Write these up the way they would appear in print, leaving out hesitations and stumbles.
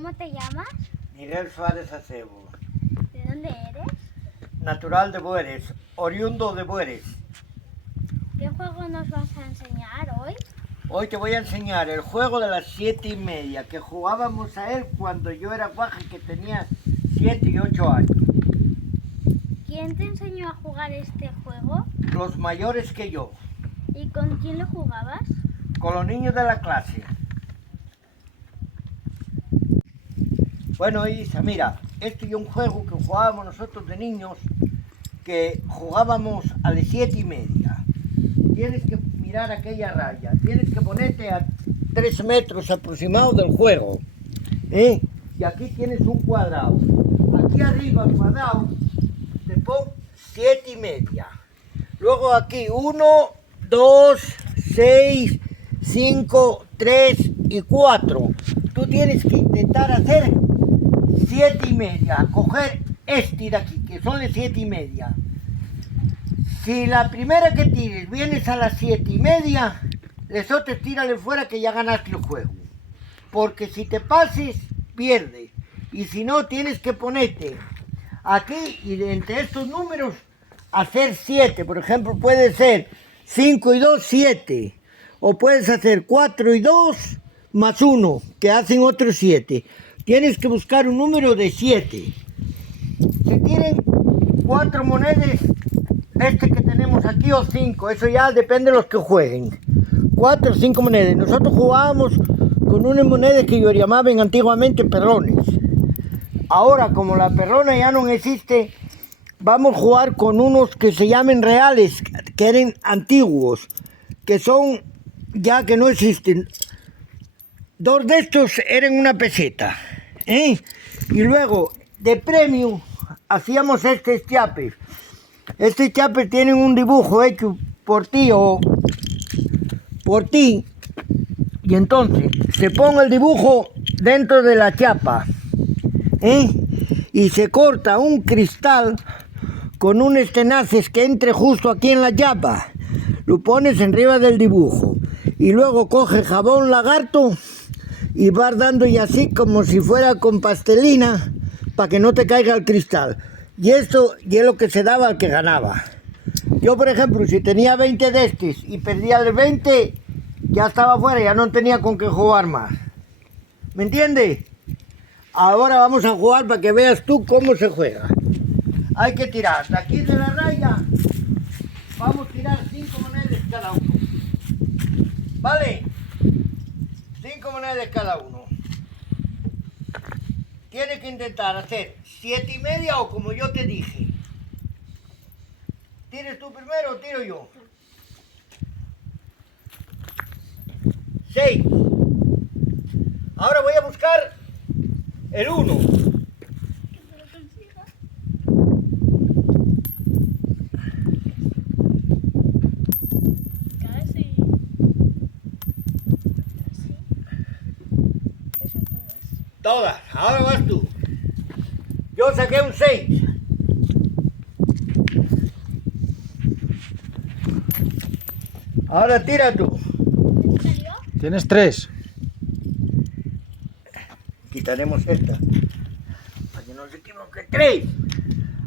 ¿Cómo te llamas? Miguel Suárez Acebo, ¿De dónde eres? natural de Bueres, oriundo de Bueres. ¿Qué juego nos vas a enseñar hoy? Hoy te voy a enseñar el juego de las 7:30, que jugábamos a él cuando yo era guaje, que tenía 7 y 8 años. ¿Quién te enseñó a jugar este juego? Los mayores que yo, ¿Y con quién lo jugabas? con los niños de la clase. Bueno, Isa, mira, este es un juego que jugábamos nosotros de niños, que jugábamos a las 7:30. Tienes que mirar aquella raya, tienes que ponerte a 3 metros aproximados del juego, ¿eh? Y aquí tienes un cuadrado. Aquí arriba al cuadrado te pon 7:30. Luego aquí 1, 2, 6, 5, 3 y 4. Tú tienes que intentar hacer 7:30, coger este de aquí, que son las 7:30. Si la primera que tires vienes a las 7:30, les otros tírale fuera que ya ganaste el juego. Porque si te pases, pierdes. Y si no, tienes que ponerte aquí y entre estos números hacer 7. Por ejemplo, puede ser 5 y 2, 7. O puedes hacer 4 y 2 más 1, que hacen otros 7. Tienes que buscar un número de 7. Se tienen 4 monedas, este que tenemos aquí, o 5. Eso ya depende de los que jueguen. 4 o 5 monedas. Nosotros jugábamos con unas monedas que yo llamaban antiguamente perrones. Ahora, como la perrona ya no existe, vamos a jugar con unos que se llamen reales, que eran antiguos, que son ya que no existen. 2 de estos eran una peseta, ¿eh? Y luego, de premio, hacíamos estos chapes. Estos chapes tienen un dibujo hecho por ti o por ti, y entonces se pone el dibujo dentro de la chapa, ¿eh? Y se corta un cristal con unos tenaces que entre justo aquí en la chapa. Lo pones arriba del dibujo y luego coge jabón lagarto y vas dando y así como si fuera con pastelina para que no te caiga el cristal. Y esto es lo que se daba al que ganaba. Yo, por ejemplo, si tenía 20 de estos y perdía el 20, ya estaba fuera, ya no tenía con qué jugar más. ¿Me entiendes? Ahora vamos a jugar para que veas tú cómo se juega. Hay que tirar de aquí de la raya. Vamos a tirar 5 monedas cada uno. ¿Vale? 5 monedas cada uno. Tienes que intentar hacer 7:30 o como yo te dije. ¿Tires tú primero o tiro yo? 6. Ahora voy a buscar el 1. Casi. ¿Qué son todas? Todas. Ahora vas tú. Yo saqué un 6. Ahora tira tú. ¿Qué salió? Tienes 3. Quitaremos esta. Para que no se equivoque. 3.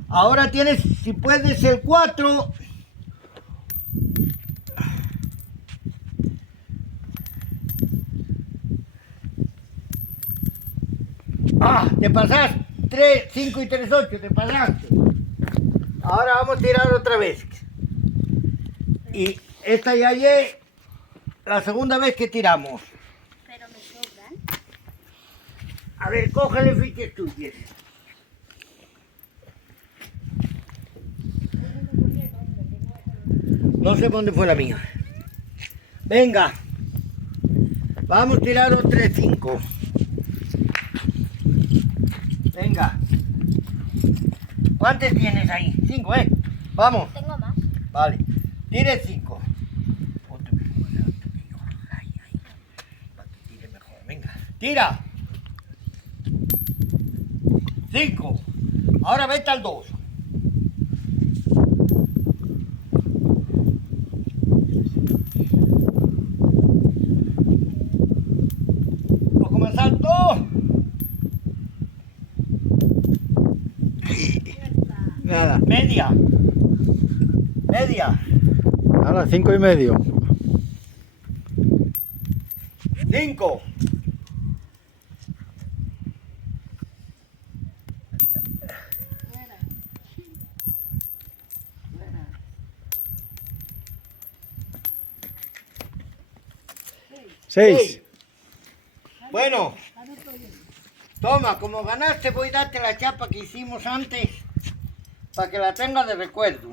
Ahora tienes, si puedes, el 4. Ah, te pasaste. 3, 5 y 3, 8. Te pasaste. Ahora vamos a tirar otra vez. Y esta ya es la segunda vez que tiramos. Pero me sobran. A ver, cógele fichas tuyas. No sé dónde fue la mía. Venga. Vamos a tirar otro 5. Venga. ¿Cuántos tienes ahí? 5, ¿eh? Vamos. Tengo más. Vale. Tire 5. Para que tire mejor. Venga. Tira. 5. Ahora vete al 2. Vamos a comenzar 2. Nada. Media. Media. A las 5:30. 5. Seis. Bueno, toma, como ganaste voy a darte la chapa que hicimos antes para que la tengas de recuerdo.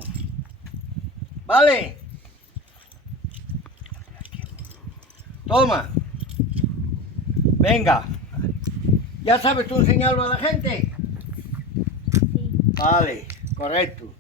¿Vale? Toma. Venga. ¿Ya sabes tú enseñarlo a la gente? Sí. Vale, correcto.